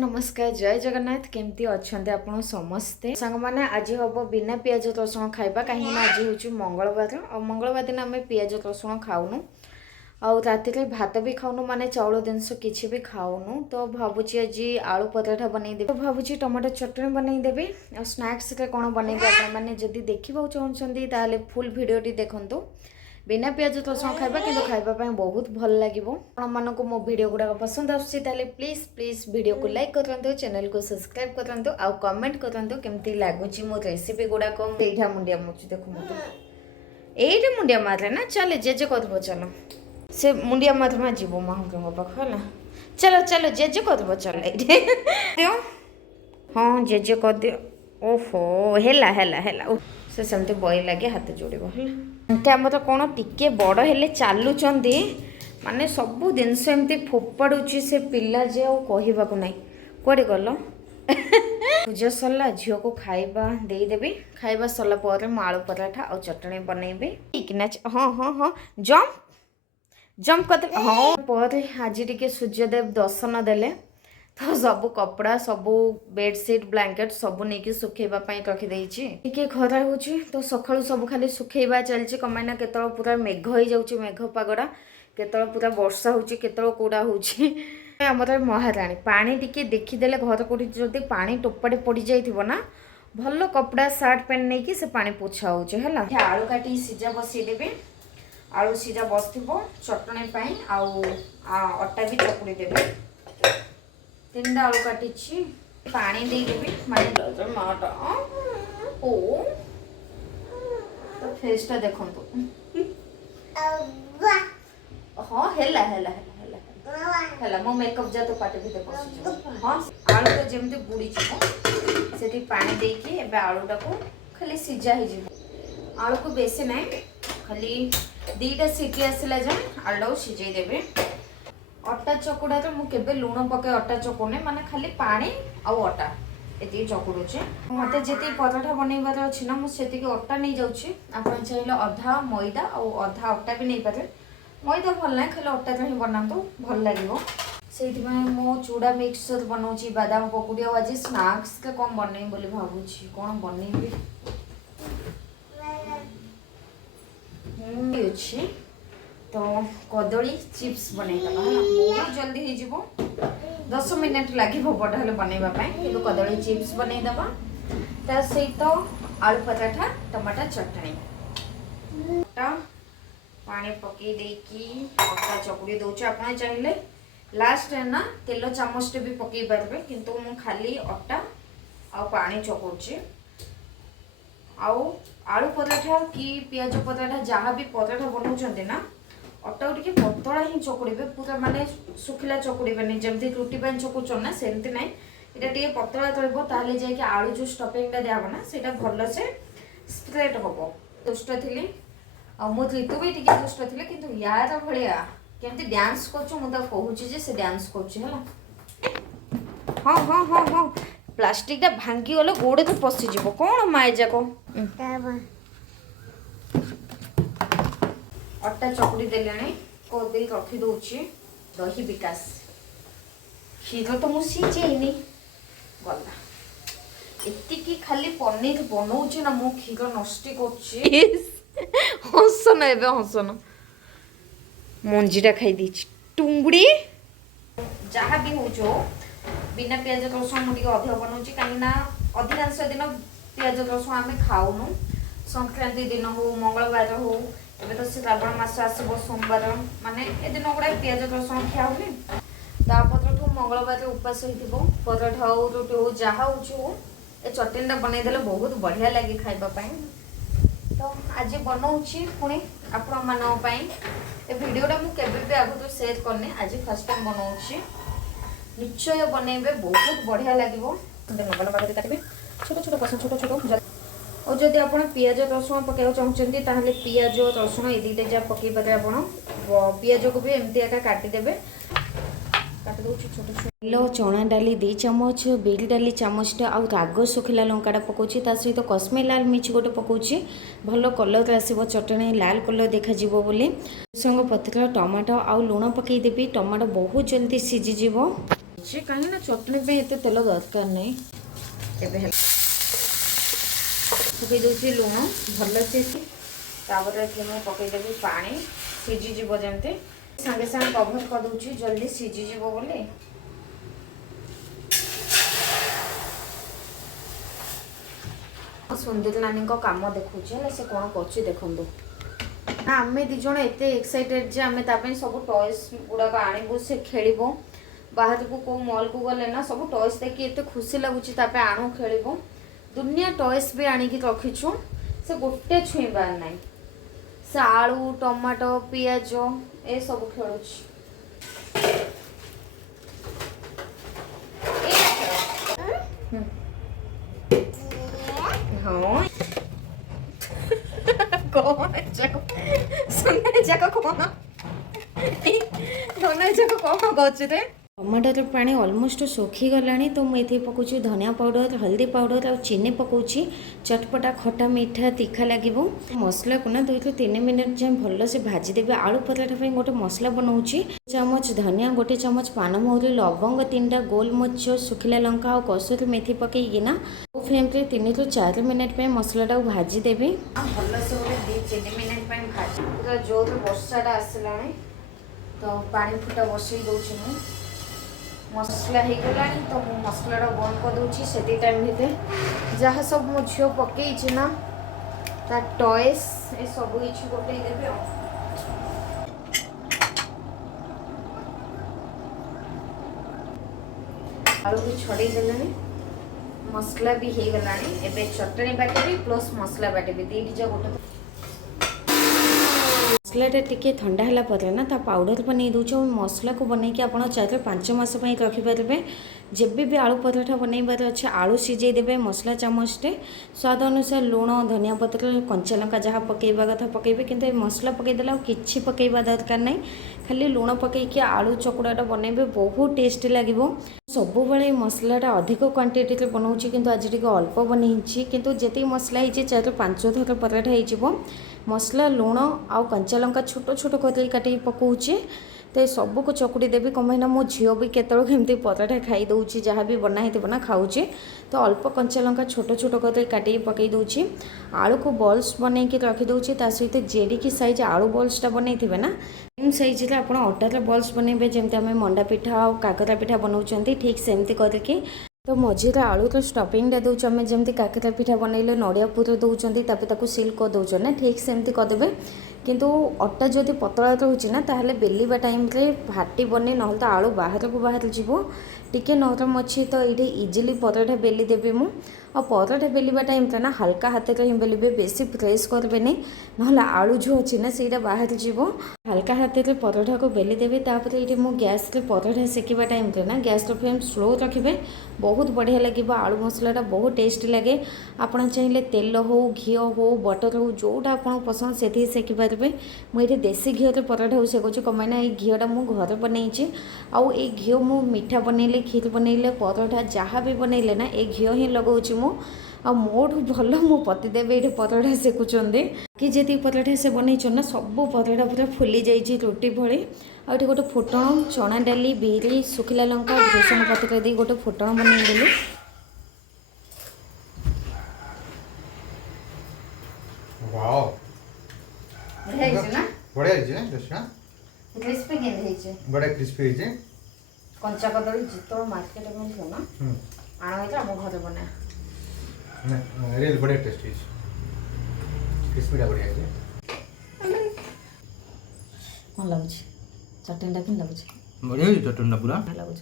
नमस्कार जय जगन्नाथ केमती अच्छा आपण समस्ते सांग मैंने आज हम बिना पियाज रसुण खाइबा कहीं आज हूँ मंगलवार और मंगलवार दिन आम पियाज रसुण खाऊनु आउ राति भात भी खाऊनु माने चाउल जिनस किसी भी खाऊनु तो भावुची आज आलू पराठा बनईदेवी तो भावुची टमाटो चटनी बनईदेवी और स्नैक्स कौन बनईबे आप मैंने जदि देखा चाहते फुल भिडटी देखु बिना पियाज रसुण खाइबा किंतु खाइबा बहुत भल लगे आपको मो वीडियो गुड़ाक पसंद आसुच्छी प्लीज प्लीज वीडियो को लाइक करूँ चैनल को सब्सक्राइब करूँ आउ कमेंट करूँ केमती लगुच मो रेसिपी गुड़ाक एठा मुंडिया मुझे देखो मत ये मुंडिया मारे ना चले जेजे कर चलो से मुंडिया मार जीव महाप्रभु पाख है चलो चलो जेजे कर चलो हाँ जेजे कर दियो ओहो हेला हेला हेला से सेमती बई लगे हाथ जोड़ आमर कौन टिके बड़ हेले चलुंट माने सबू जिनस एमती फोपाड़ुची से पिला जे कहवाक ना कौटे गल पूजा सरला झील को खाइबा देदेवी खाइबा सरला पर आलू पराठा और चटनी बनईबे ठीक ना हाँ हाँ हाँ जंप जंप कर हाँ पर आज टे सूर्यदेव दर्शन देले तो सब कपड़ा सब बेडसीट ब्लैंकेट सब नहीं सुखेवाई रखीदे टे खरा हो तो सका सब खाली सुखेवा चलती कमायना केत पूरा मेघ हो जाऊँच मेघ पगड़ा केत पूरा वर्षा हो कौड़ा होमर महाराणी पानी टिके देखीदे घर कौटी जब पा टोपाटे पड़ जाना भल कपड़ा सार्ट पैंट नहीं कि से पानी पोछा होगा आलू काटी सीझा बसईदेवी आलू सीझा बस चटनी आटा भी चकुड़ी देवी 3टा आलू काटी पानी देदेवी माने माटा ओ तो फेसटा देखो हाँ हेला हेला हेला हेला मो मेकअप जा तो पाटे भीतर पशु हाँ आलू तो जमती बुड़ी जीव से पानी देकी एबे आलूटा को खाली सीझा ही आलू को बेसी ना खाली 2टा सीटी आसला जाए आलू सीझे देवे अटा चकुड़ा तो मुझे लुण पके अटा चकुने माने खाली पानी आउ अटा ये चकुड़े मत जी पराठा बनइबार अच्छी ना मुझे अटा नहीं जाऊँगी आप चाहिए अधा मैदा और अधा अटा भी नहीं पारे मैदा भल ना खाली अटा ही बनातु भल लगे से मो चूड़ा मिक्सचर बनाऊँगी बादाम पकुड़ी और आज स्नैक्स के कौन बनई बोली भावुची कौन बनइबी अच्छी तो कदली चिप्स बनईदबा है बहुत जल्दी हो 10 मिनट लगे बड़ हेल्ले बनवाई कि कदली चिप्स बनईदबा ता सहित आलू पराठा टमाटर चटनी पानी पकई देकी अटा चकुड़ी दूचे आप चाहिए लास्ट ना तेल चामच भी पकई पारे किंतु मु खाली अटा आ पानी चकुची आलू पराठा कि पियाज पराठा जहाँ भी पराठा बनाऊँ ना अटा टे पतला ही चकुड़े पूरा माने सुखिला चकुड़े जमी रुटी चकुच ना सेमती ना यहाँ टे पतला चलो जाकि आलू जो स्टफिंगटा दिया ना से भल से स्प्रेड हम दुष्ट थी मो ऋतु भी टे दुष्ट थी कि यार भाया केमती डांस कर से डांस कर हाँ हाँ हाँ हाँ प्लास्टिक भांगी गले गोड़े तो पशिज कौन माए जाक अटा चकुड़ी देले कदे रखीदे दही विकास क्षीर तो मुझे सीझेनी गला एति खाली पनीर बनाऊँ ना मो क्षीर नष्ट करसन ए हसन मंजीटा खाई टुंगुड़ी जहाँ भी हो बिना पियाज रसुण मुझे अधिक बनाऊँ कहीं अधिकांश दिन पियाज रसुण आम खाऊनु संक्रांति दिन हो मंगलवार हो एबे तो श्रावण मास आसब सोमवार माने ए दिन गुड़ा पियाज रसुण खाऊनी तापर मंगलवार उपास हो पराठा हो रोटी हो जहाँ हो ए चटनीटा बनईदे बहुत बढ़िया लगे खाइबापी तो आज बनाऊँ पुणी आपण ए भिडटा मुझे आगु सेयर करनी आज फर्स्ट टाइम बनाऊँ निश्चय बनइबे बहुत बढ़िया लगे काटे छोट छोट पसंद छोट छोट और जदि आप पियाज रसुण पकड़ा चाहते ताहले पियाज रसुण ये 2टा जहाँ पकई पारे आप पियाज को भी एमती एका काटिदेवे काट दो छोट छोट चना डाली 2 चामच बिल डाली चामचटा आउ राग सुखिला लंकाटा पकाउछि ता सहित कश्मीर लाल मिर्च गोटे पकाउछि भल कलर आसीबो चटनी लाल कलर देखा बोली संग पत्र टमाटो आउ लुण पकईदेवी टमाटो बहुत जल्दी सीझीज कहीं चटनी पे एते तेल दरकार नहीं पकई दूसरी लुण भलसे मुझे पकईदेवी पानी सीझीज जमती सागे सागे कभर कर दूची जल्दी सीझीज बोली सुंदर नानी काम देखुचे से कौन कर देखु ना आम दिज एत एक्साइटेड जे आम सब टॉयज गुड़ाक आणबू से खेल बाहर को कौ मॉल को गले ना सब टॉयज देखिए एत खुशी लगुच आणु खेल दुनिया टॉयज भी आणिकी रखीचु से गोटे छुईबार ना से आलू टमाटो पियाज ए सब खेलु हाँ कौन सुनने जाक कौन सुनने जाक कौन गच रे टमाटर पानी ऑलमोस्ट सुखी गला तो मुझे पकाउची धनिया पाउडर हल्दी पाउडर और चीनी पकाउची चटपटा खटा मीठा तीखा लगे मसला को ना 2 ରୁ 3 मिनट जाए भल से भाजीदेवी आलू पराठा गोटे मसला बनाऊँगी चामच धनिया गोटे चामच पानमहुरी लवंग 3टा गोलमरीच सुखिला लंका और कसुरी मेथी पकईकिना फ्लेम 3 ରୁ 4 मिनट पे मसलाटा भाजीदेवी भल से गोटे 2-3 मिनट भाजी पूरा जोर वर्षाटा आसला तो पानी फुटा बसई दूसरी मसला हो गला तो मु मसला बंद कर दूची से टाइम भितर जहाँ सब मो झील पकई ना ता टॉयस ए सब किसी गोटे देवी आलू भी छड़े देले मसला भी हो गला एबे चटनी बाटे प्लस मसला बाटे दीटी जा गोटे मसलाटा टिके ठंडा है पर ना ता पाउडर बन दूचे और मसला को बनई कि आप 4-5 मास रखिपारे जब भी आलू पराठा बनइबार अच्छे आलू सीझे देवे मसला चामचटे स्वाद अनुसार लुण धनिया पत्र कंचा लंका जहाँ पकईवा कथा पकईबे किंतु मसला पकईदेला किसी पकईवा दरकार नहीं खाली लुण पकईकि आलू चकुड़ाटा बनइबे बहुत टेस्ट लगे सब बड़े मसलाटा अधिक क्वांटिटी बनाऊँगी किंतु आज टी अल्प बनई किंतु जी मसला हो 4-5 थर पराठा हो मसला लुण आउ कंचा लंका छोट छोट कर काटिकी पकाऊँचे तो सब को चकुड़ी देवी कम ना मो झील भी केतल केमती पराठा खाई दूची जहाँ भी बना ही ना खाऊे तो अल्प कंचा लंका छोट छोट कर काटिकी पकई दूची आलू को बॉल्स बनई रखिदे ता सहित जेडिकी साइज आलू बॉल्सटा बनई थे ना सेम साइज आप अटार बॉल्स बनइबे जमी आम मंडा पिठा और काकरा पिठा बनाऊँ ठीक सेमती करके तो मझीरे आलूर स्टफिंगटा दूचे आम जमी काकरा पिठा बनइले नड़िया पुर दौरान तापर सिल कर दौर ना ठीक सेमती करदे किंतु अटा जदि पतला रोचे ना ताहले बेलिबा टाइम रे फाटी बने ना तो आलू बाहर को बाहर जीव टिके नरम अच्छी तो ये इजिली पराठा बेली देवी मु और पराठा बेलिबा टाइम रे ना हल्का हाथ में बेलिबे बेसी प्रेस करबे नहीं ना आलू जो अच्छी ना से बाहर जीव हल्का हाथ में पराठा को बेली देवी तापर ये मु गैस रे पराठा सेकिबा टाइम रे ना गैस फ्लेम स्लो रखिबे बहुत बढ़िया लगे आलू मसलाटा बहुत टेस्ट लगे आपड़ चाहिए तेल हो घी हो बटर हो जोटा आपको पसंद से सेकी पारे मुझे देसी घी पराठा सेकुची कमाईना ये घीटा मुझे घर बनई आउ ये घी मु मीठा बनइले खीर बनइले पराठा जहाँ भी बनइले ना ये घी ही लगाऊँ मु आ मोठू भल मो पतिदेव ये पराठा सेकुचंदे कि जी पराठा से बनई ना सब पराठा पूरा फुली जाइए रोटी भली आ गोटे फुटण चना डाली बिरी सुखिला लंका भूषण पत्र दी गोटे फुटण बनईदेली क्रिस्पी बड़ा क्रिस्पी कंचा कदली जितो मार्केट में थो ना आना आम घर बना रियल बड़ा टेस्ट है क्रिस्पीटा बढ़िया है कौन लगुच चटनीटा कि लगुच बढ़िया है चटनीटा पूरा लगुच